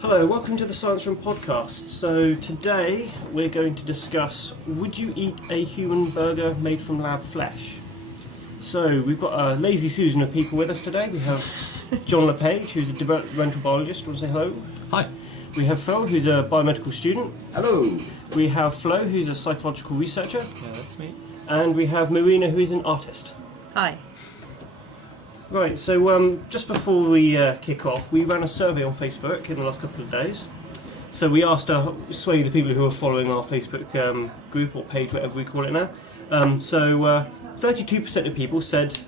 Hello, welcome to the Science Room podcast. So today we're going to discuss, would you eat a human burger made from lab flesh? So we've got a lazy Susan of people with us today. We have John Lapage, who's a developmental biologist. Want to say hello? Hi. We have Phil, who's a biomedical student. Hello. We have Flo, who's a psychological researcher. Yeah, that's me. And we have Marina, who is an artist. Hi. Right, so just before we kick off, we ran a survey on Facebook in the last couple of days. So we asked to sway the people who are following our Facebook group or page, whatever we call it now. 32% of people said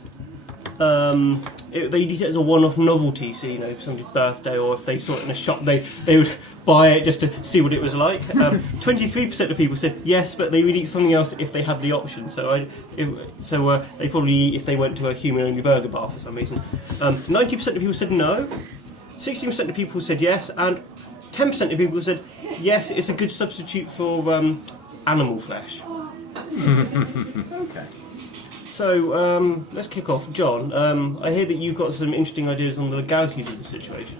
they'd eat it as a one-off novelty, so somebody's birthday, or if they saw it in a shop, they would buy it just to see what it was like. 23% of people said yes, but they would eat something else if they had the option. So they probably eat if they went to a human-only burger bar for some reason. 90% of people said no. 16% of people said yes, and 10% of people said yes. It's a good substitute for animal flesh. Okay. So let's kick off. John, I hear that you've got some interesting ideas on the legalities of the situation.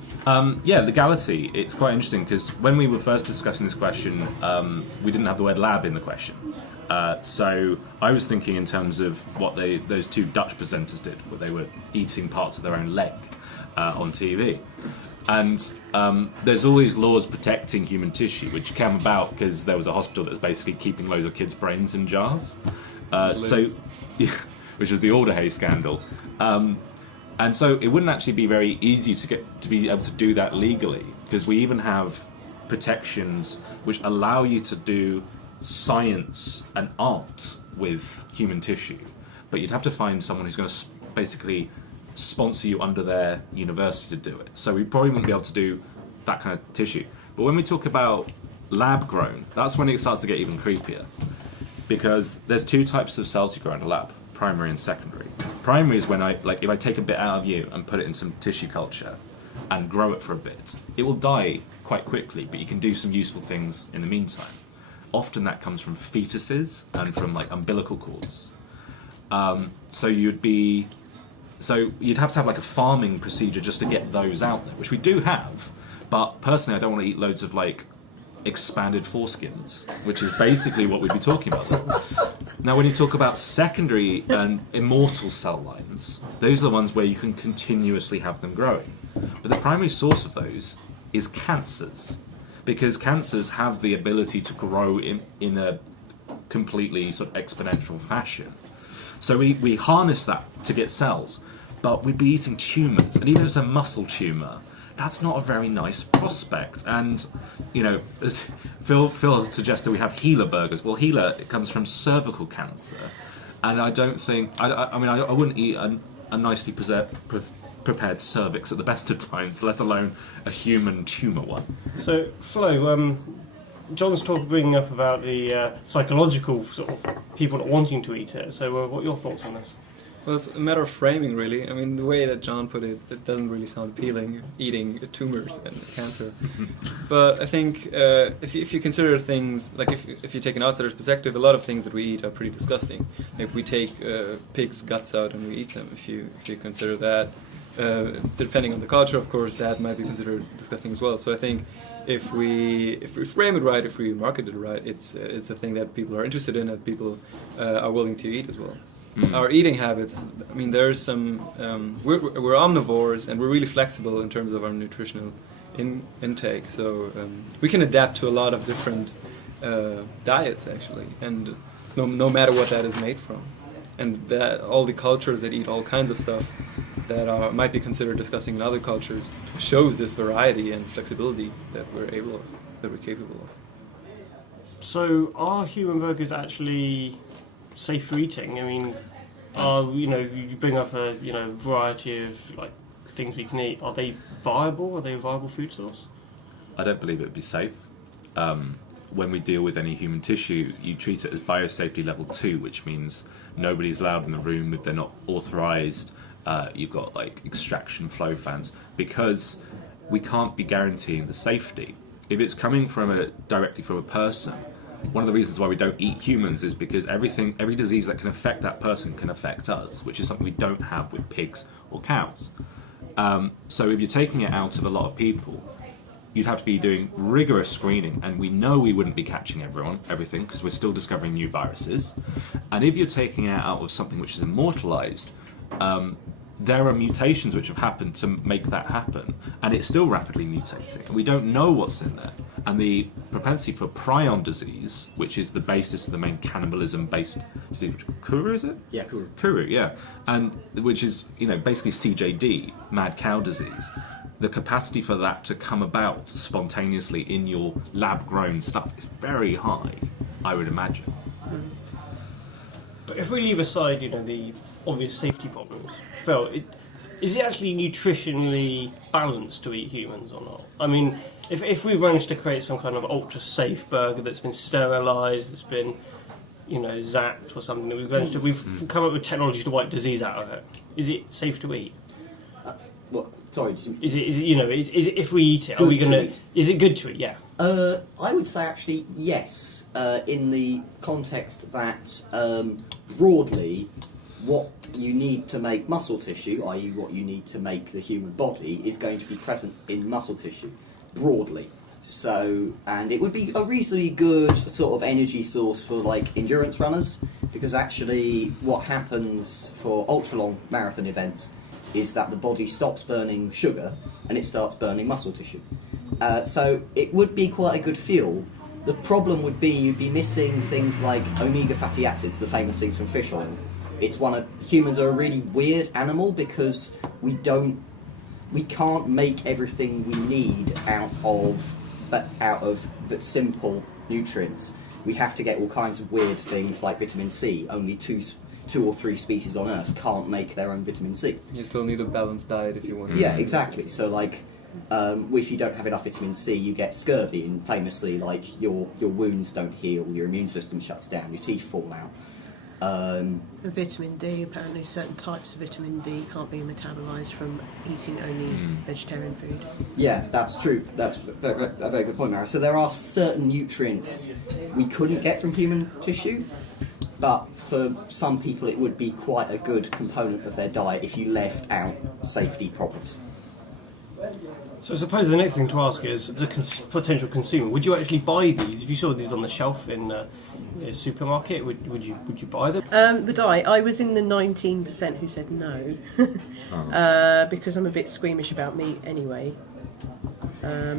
Yeah, legality. It's quite interesting because when we were first discussing this question, we didn't have the word lab in the question. So I was thinking in terms of what those two Dutch presenters did, where they were eating parts of their own leg on TV. And there's all these laws protecting human tissue, which came about because there was a hospital that was basically keeping loads of kids' brains in jars. Which is the Alderhay scandal. And so it wouldn't actually be very easy to be able to do that legally, because we even have protections which allow you to do science and art with human tissue, but you'd have to find someone who's going to basically sponsor you under their university to do it. So we probably wouldn't be able to do that kind of tissue. But when we talk about lab-grown, that's when it starts to get even creepier, because there's two types of cells you grow in a lab: primary and secondary. Primary is when if I take a bit out of you and put it in some tissue culture and grow it for a bit, it will die quite quickly, but you can do some useful things in the meantime. Often that comes from fetuses and from umbilical cords. So you'd have to have a farming procedure just to get those out there, which we do have. But personally, I don't want to eat loads of expanded foreskins, which is basically what we'd be talking about there. Now, when you talk about secondary and immortal cell lines, those are the ones where you can continuously have them growing. But the primary source of those is cancers, because cancers have the ability to grow in a completely sort of exponential fashion. So we harness that to get cells, but we'd be eating tumours, and even if it's a muscle tumour, that's not a very nice prospect. And, as Phil suggested, we have HeLa burgers. Well, HeLa, it comes from cervical cancer. And I don't think... I wouldn't eat a nicely prepared cervix at the best of times, let alone a human tumour one. So, Flo, John's bringing up about the psychological sort of people not wanting to eat it. So what are your thoughts on this? Well, it's a matter of framing, really. I mean, the way that John put it, it doesn't really sound appealing, eating tumors and cancer. But I think if you consider things, if you take an outsider's perspective, a lot of things that we eat are pretty disgusting. Like we take pigs' guts out and we eat them. If you consider that, depending on the culture, of course, that might be considered disgusting as well. So I think if we frame it right, if we market it right, it's a thing that people are interested in, that people are willing to eat as well. Our eating habits, there's some... we're omnivores, and we're really flexible in terms of our nutritional intake, so we can adapt to a lot of different diets, actually, and no matter what that is made from. And that all the cultures that eat all kinds of stuff that might be considered disgusting in other cultures shows this variety and flexibility that we're capable of. So are human burgers actually safe for eating? You bring up a variety of things we can eat. Are they viable? Are they a viable food source? I don't believe it would be safe. When we deal with any human tissue, you treat it as biosafety level 2, which means nobody's allowed in the room if they're not authorised. You've got extraction flow fans, because we can't be guaranteeing the safety. If it's coming directly from a person, one of the reasons why we don't eat humans is because every disease that can affect that person can affect us, which is something we don't have with pigs or cows. So if you're taking it out of a lot of people, you'd have to be doing rigorous screening, and we know we wouldn't be catching everything, because we're still discovering new viruses. And if you're taking it out of something which is immortalized, there are mutations which have happened to make that happen, and it's still rapidly mutating. We don't know what's in there. And the propensity for prion disease, which is the basis of the main cannibalism-based disease, Kuru, is it? Yeah, Kuru. Kuru, yeah. And which is, basically CJD, mad cow disease. The capacity for that to come about spontaneously in your lab-grown stuff is very high, I would imagine. But if we leave aside, the obvious safety problems, Phil, is it actually nutritionally balanced to eat humans or not? I mean, if we've managed to create some kind of ultra-safe burger that's been sterilised, that's been, zapped or something, that we've come up with technology to wipe disease out of it, is it safe to eat? Sorry. Is it if we eat it, Good are we going to to... eat. Is it good to eat? Yeah. I would say actually yes, in the context that broadly what you need to make muscle tissue, i.e. what you need to make the human body, is going to be present in muscle tissue, broadly. So, and it would be a reasonably good sort of energy source for endurance runners, because actually what happens for ultra-long marathon events is that the body stops burning sugar and it starts burning muscle tissue. So it would be quite a good fuel. The problem would be you'd be missing things like omega fatty acids, the famous things from fish oil. Humans are a really weird animal because we can't make everything we need out of the simple nutrients. We have to get all kinds of weird things like vitamin C. Only two or three species on Earth can't make their own vitamin C. You still need a balanced diet if you want. Yeah, exactly. So if you don't have enough vitamin C, you get scurvy, and famously, your wounds don't heal, your immune system shuts down, your teeth fall out. Vitamin D, apparently certain types of vitamin D can't be metabolised from eating only vegetarian food. Yeah, that's true. That's a very good point, Mara. So there are certain nutrients we couldn't get from human tissue, but for some people it would be quite a good component of their diet if you left out safety problems. So I suppose the next thing to ask is, as a potential consumer, would you actually buy these? If you saw these on the shelf in a supermarket, would you buy them? Would I? I was in the 19% who said no, because I'm a bit squeamish about meat anyway.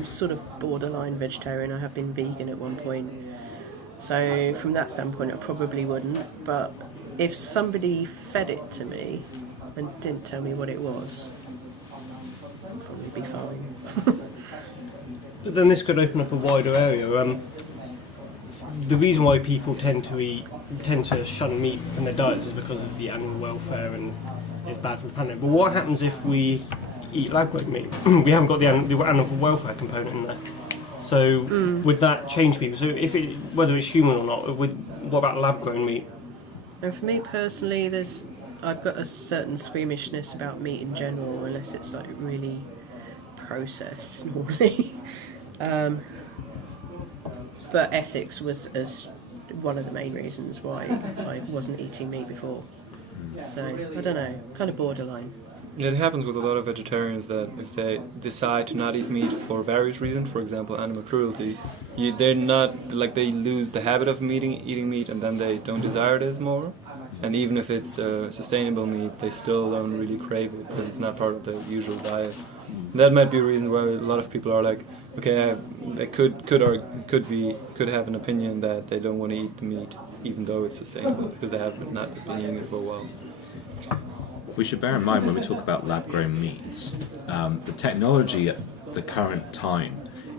Sort of borderline vegetarian. I have been vegan at one point. So from that standpoint, I probably wouldn't. But if somebody fed it to me and didn't tell me what it was, I'd probably be fine. But then this could open up a wider area. The reason why people tend to shun meat in their diets is because of the animal welfare and it's bad for the planet. But what happens if we eat lab-grown meat? We haven't got the animal welfare component in there. So would that change people? So whether it's human or not, what about lab-grown meat? And for me personally, I've got a certain squeamishness about meat in general, unless it's really processed normally. But ethics was as one of the main reasons why I wasn't eating meat before. So I don't know, kind of borderline. Yeah, it happens with a lot of vegetarians that if they decide to not eat meat for various reasons, for example animal cruelty, they're not they lose the habit of eating meat, and then they don't desire it as more. And even if it's sustainable meat, they still don't really crave it because it's not part of the usual diet. That might be a reason why a lot of people are okay, they could have an opinion that they don't want to eat the meat, even though it's sustainable, because they have not been eating it for a while. We should bear in mind when we talk about lab-grown meats, the technology at the current time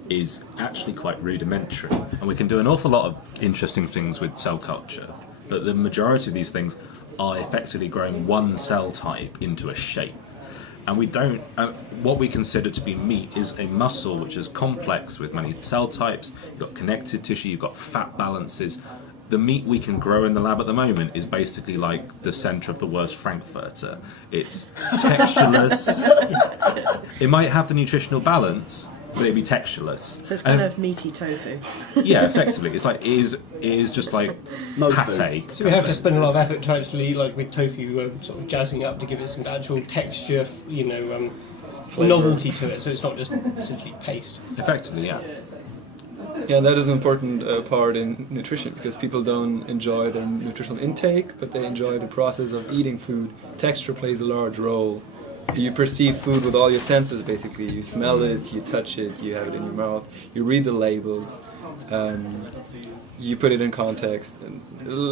is actually quite rudimentary, and we can do an awful lot of interesting things with cell culture, but the majority of these things are effectively growing one cell type into a shape. And we don't, what we consider to be meat is a muscle which is complex with many cell types, you've got connective tissue, you've got fat balances. The meat we can grow in the lab at the moment is basically like the centre of the worst Frankfurter. It's textureless. It might have the nutritional balance, but it'd be textureless. So it's kind of meaty tofu. Yeah, effectively. It's it is just like Mofu. pate. So we have to spend a lot of effort to actually, with tofu, sort of jazzing it up to give it some actual texture, Flavour. novelty to it, so it's not just essentially paste. Effectively, yeah. Yeah, that is an important part in nutrition, because people don't enjoy their nutritional intake, but they enjoy the process of eating food. Texture plays a large role. You perceive food with all your senses, basically. You smell it, you touch it, you have it in your mouth, you read the labels, you put it in context. And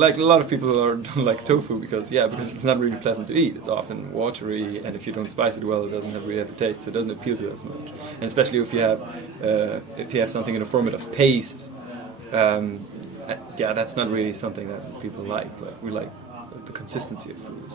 like a lot of people don't like tofu because it's not really pleasant to eat. It's often watery, and if you don't spice it well, it doesn't really have the taste, so it doesn't appeal to us much. And especially if you have something in the format of paste, that's not really something that people like. Like we like the consistency of food,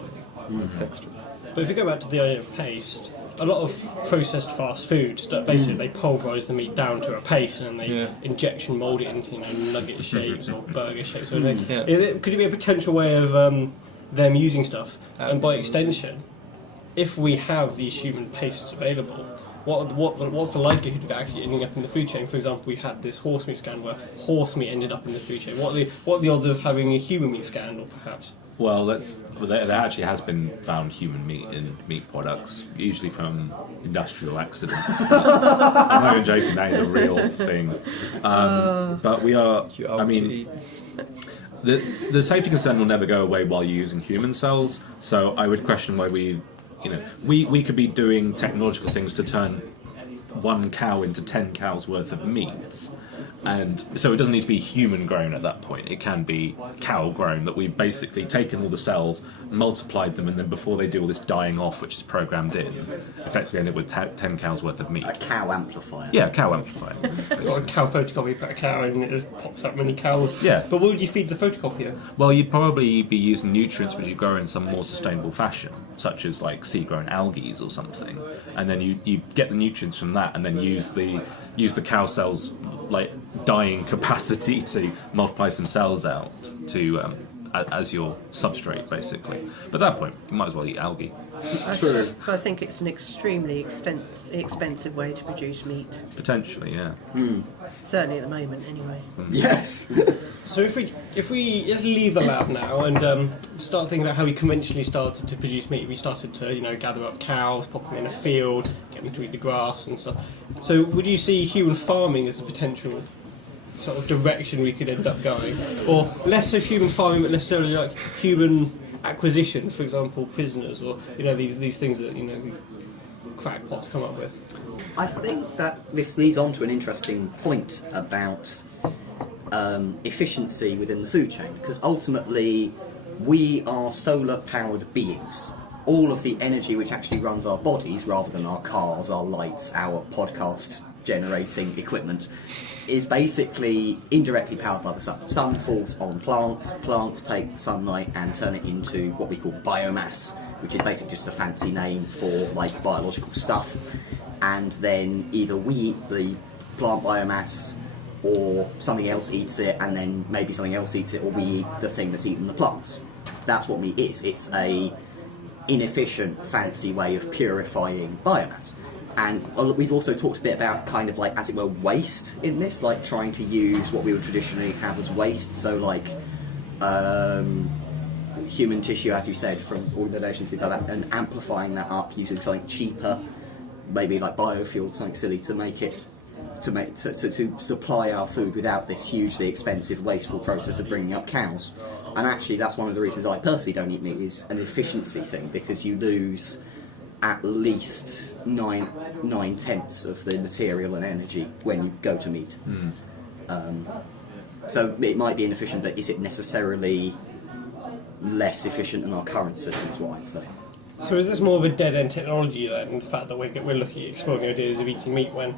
its texture. But if you go back to the idea of paste, a lot of processed fast foods, basically they pulverise the meat down to a paste and then they injection mould it into nugget shapes or burger shapes or anything. Could it be a potential way of them using stuff? And by extension, if we have these human pastes available, what's the likelihood of actually ending up in the food chain? For example, we had this horse meat scandal where horse meat ended up in the food chain. What are the odds of having a human meat scandal, perhaps? Well, there actually has been found human meat in meat products, usually from industrial accidents. I'm not even joking, that is a real thing. But we are, the safety concern will never go away while you're using human cells, so I would question why we could be doing technological things to turn one cow into 10 cows worth of meat. And so it doesn't need to be human grown at that point. It can be cow grown, that we've basically taken all the cells, multiplied them, and then before they do all this dying off, which is programmed in, effectively end up with 10 cows worth of meat. A cow amplifier. Yeah, cow amplifier. Or a cow photocopy, you put a cow in and it just pops up many cows. Yeah. But what would you feed the photocopier? Well, you'd probably be using nutrients which you grow in some more sustainable fashion, such as like sea-grown algae or something, and then you get the nutrients from that, and then use the cow cells like dying capacity to multiply some cells out to as your substrate, basically. But at that point, you might as well eat algae. True. I think it's an extremely expensive way to produce meat. Potentially, yeah. Certainly at the moment, anyway. Yes. So if we just leave the lab now and start thinking about how we conventionally started to produce meat, we started to gather up cows, pop them in a field, get them to eat the grass and stuff. So would you see human farming as a potential sort of direction we could end up going, or less of human farming, but necessarily like human acquisition, for example, prisoners, or these things that the crackpots come up with? I think that this leads on to an interesting point about efficiency within the food chain, because ultimately we are solar-powered beings. All of the energy which actually runs our bodies, rather than our cars, our lights, our podcast-generating equipment, is basically indirectly powered by the sun. Sun falls on plants, plants take the sunlight and turn it into what we call biomass, which is basically just a fancy name for like biological stuff. And then either we eat the plant biomass, or something else eats it, and then maybe something else eats it, or we eat the thing that's eaten the plants. That's what meat is. It's a inefficient, fancy way of purifying biomass. And we've also talked a bit about kind of like, as it were, waste in this, like trying to use what we would traditionally have as waste. So like human tissue, as you said, from organisations, things like that, and amplifying that up using something cheaper, maybe like biofuel, something silly, to supply our food without this hugely expensive, wasteful process of bringing up cows. And actually, that's one of the reasons I personally don't eat meat, is an efficiency thing, because you lose at least 9/10 of the material and energy when you go to meat. So it might be inefficient, but is it necessarily less efficient than our current system, is what I'd say. So is this more of a dead-end technology then, the fact that we're looking at exploring ideas of eating meat, when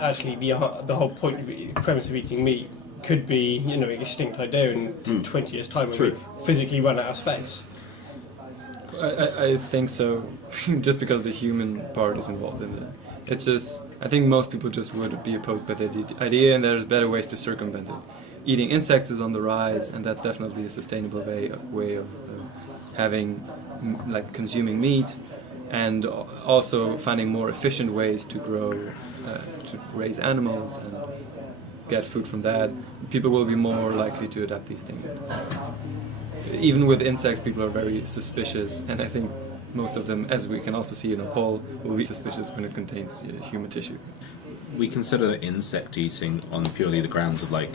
actually the whole point of the premise of eating meat could be an extinct idea in 20 years' time when we physically run out of space? I think so, just because the human part is involved in it. It's just, I think most people just would be opposed by the idea, and there's better ways to circumvent it. Eating insects is on the rise, and that's definitely a sustainable way of having, like, consuming meat, and also finding more efficient ways to grow, to raise animals and get food from that. People will be more likely to adapt these things. Even with insects, people are very suspicious, and I think most of them, as we can also see in a poll, will be suspicious when it contains human tissue. We consider insect eating on purely the grounds of like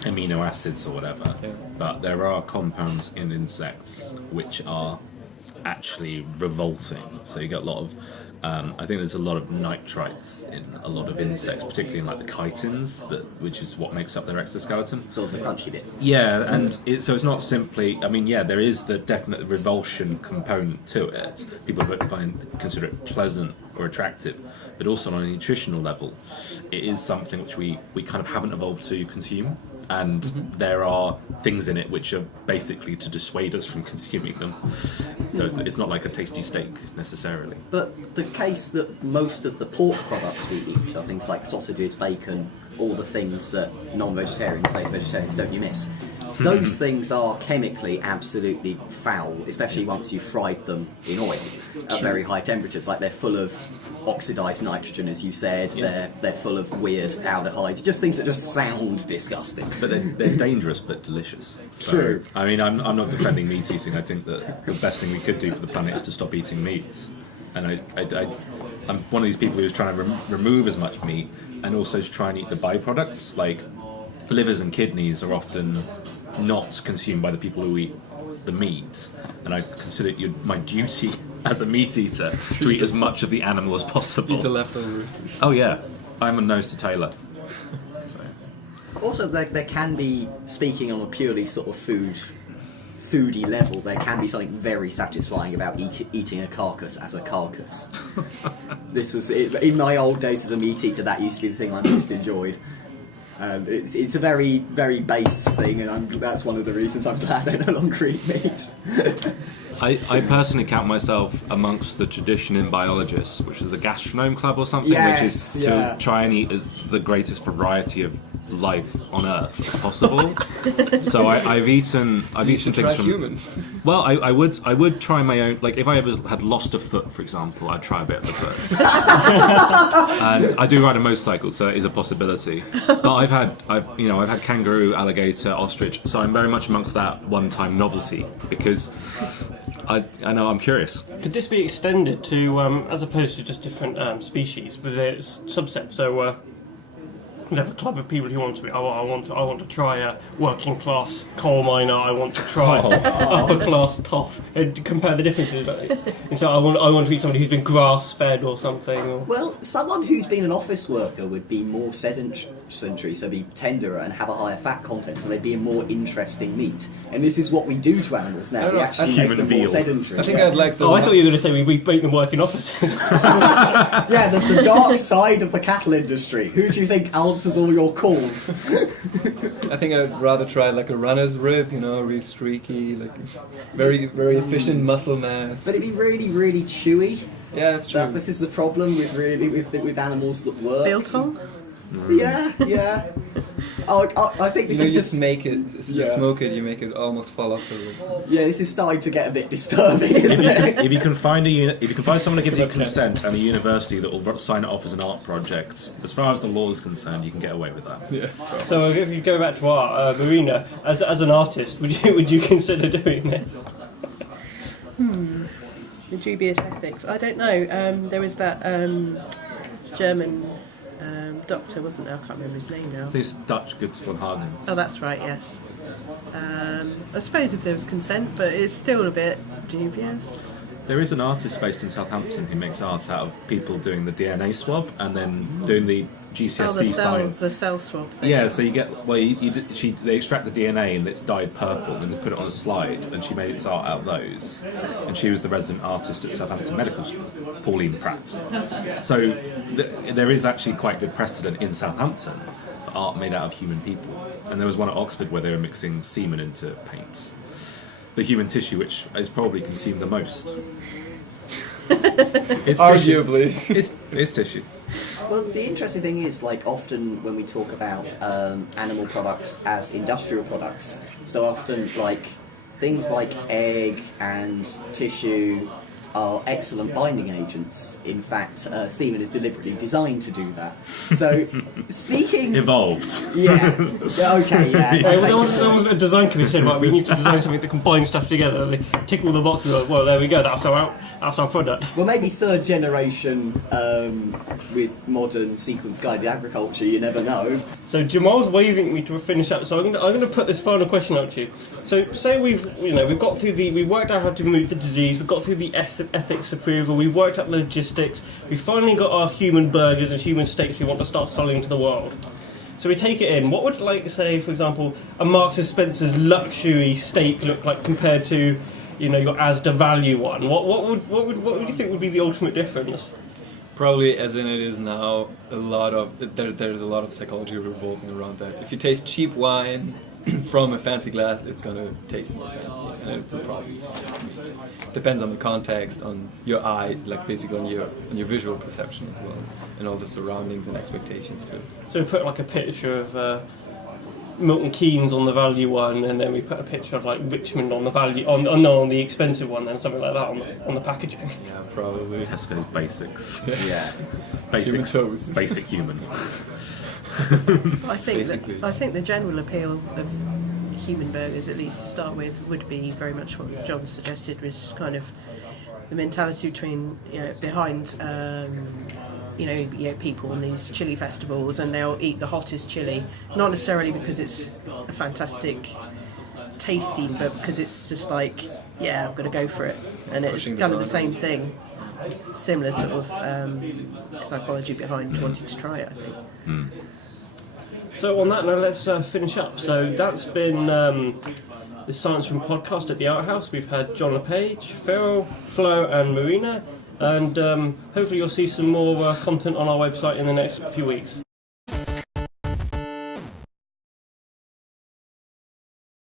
amino acids or whatever, Yeah. but there are compounds in insects which are actually revolting. So you get a lot of, I think there's a lot of nitrites in a lot of insects, particularly in like the chitins, which is what makes up their exoskeleton. Sort of the crunchy bit. Yeah, and so it's not simply. I mean, yeah, there is the definite revulsion component to it. People don't consider it pleasant or attractive, but also on a nutritional level, it is something which we kind of haven't evolved to consume, and there are things in it which are basically to dissuade us from consuming them. So it's not like a tasty steak necessarily. But the case that most of the pork products we eat are things like sausages, bacon, all the things that non-vegetarians say to vegetarians, don't you miss? Those things are chemically absolutely foul, especially once you've fried them in oil at very high temperatures. Like they're full of oxidised nitrogen, as you said. Yeah. They're full of weird aldehydes, just things that just sound disgusting. But they're dangerous but delicious. So, True. I mean, I'm not defending meat eating. I think that the best thing we could do for the planet is to stop eating meat. And I'm one of these people who's trying to remove as much meat and also to try and eat the byproducts. Like livers and kidneys are often not consumed by the people who eat the meat. And I consider it my duty as a meat eater to eat as much of the animal as possible. Eat the leftovers. Oh yeah, I'm a nose to tailor. So. Also, there can be, speaking on a purely sort of foodie level, there can be something very satisfying about eating a carcass as a carcass. This was in my old days as a meat eater. That used to be the thing I most enjoyed. It's a very, very base thing, and that's one of the reasons I'm glad I no longer eat meat. I personally count myself amongst the tradition in biologists, which is the gastronome club or something, Yes, which is yeah. to try and eat as the greatest variety of life on Earth as possible. So I've eaten things try from human. Well, I would try my own. Like if I ever had lost a foot, for example, I'd try a bit of the foot. And I do ride a motorcycle, so it is a possibility. But I've had kangaroo, alligator, ostrich. So I'm very much amongst that one-time novelty because I know I'm curious. Could this be extended to, as opposed to just different species, with its subsets? So we have a club of people who want to be. I want to try a working class coal miner. I want to try upper class toff. And compare the differences. And so I want to be somebody who's been grass fed or something. Or... Well, someone who's been an office worker would be more sedentary, so be tenderer and have a higher fat content, so they'd be a more interesting meat. And this is what we do to animals now. We actually make Human them veal. more sedentary. I think I'd like the. I thought you were going to say we make them work in offices. Yeah, the dark side of the cattle industry. Who do you think answers all your calls? I think I'd rather try like a runner's rib, real streaky, like very, very efficient muscle mass. But it'd be really, really chewy. Yeah, that's true. This is the problem with animals that work. Biltong? Yeah. I think this is you just make it, you Yeah. smoke it, you make it almost fall off the rib. Yeah, this is starting to get a bit disturbing, isn't it? If you can find someone who gives you consent and a university that will sign it off as an art project, as far as the law is concerned, you can get away with that. Yeah. So if you go back to art, Marina, as an artist, would you consider doing this? The dubious ethics. I don't know. There was that German doctor, wasn't there? I can't remember his name now. These Dutch Good von Hagens. Oh, that's right, yes. I suppose if there was consent, but it's still a bit dubious. There is an artist based in Southampton who makes art out of people doing the DNA swab and then doing the GCSE sign. The cell swab thing. Yeah, so you get they extract the DNA and it's dyed purple and they put it on a slide, and she made its art out of those. And she was the resident artist at Southampton Medical School, Pauline Pratt. So there is actually quite good precedent in Southampton for art made out of human people. And there was one at Oxford where they were mixing semen into paint. The human tissue, which is probably consumed the most. It's Arguably. It's tissue. Well, the interesting thing is, like, often when we talk about animal products as industrial products, so often, like, things like egg and tissue are excellent binding agents. In fact, semen is deliberately designed to do that. So, speaking... Evolved. Yeah. Okay, yeah. There wasn't a design committee said, right, we need to design something that combines stuff together. They tick all the boxes. Like, well, there we go. That's our product. Well, maybe third generation with modern sequence-guided agriculture. You never know. So Jamal's waving me to finish up. So I'm going to put this final question out to you. So say we've got through we've worked out how to remove the disease. We've got through the ethics approval. We've worked out the logistics. We finally got our human burgers and human steaks we want to start selling to the world. So we take it in. What would, like, say, for example, a Marks and Spencer's luxury steak look like compared to, your Asda value one? What would you think would be the ultimate difference? Probably, as in it is now, there's a lot of psychology revolving around that. If you taste cheap wine from a fancy glass, it's going to taste more fancy, and it will probably be something. Depends on the context, on your eye, like basically on your visual perception as well, and all the surroundings and expectations too. So we put like a picture of Milton Keynes on the value one, and then we put a picture of like Richmond on the value on the expensive one, and something like that on the packaging. Yeah, probably. Tesco's basics. Yeah. Basic Human toast. Basic human. I think the general appeal of human burgers, at least to start with, would be very much what John suggested, was kind of the mentality behind people on these chili festivals, and they'll eat the hottest chili, not necessarily because it's a fantastic tasting, but because it's just like, I'm going to go for it, and it's kind of the same thing. Similar sort of psychology behind wanting to try it, I think. So on that note, let's finish up. So that's been the Science Room podcast at the Outhouse. We've had John Lapage, Phil, Flo and Marina, and hopefully you'll see some more content on our website in the next few weeks.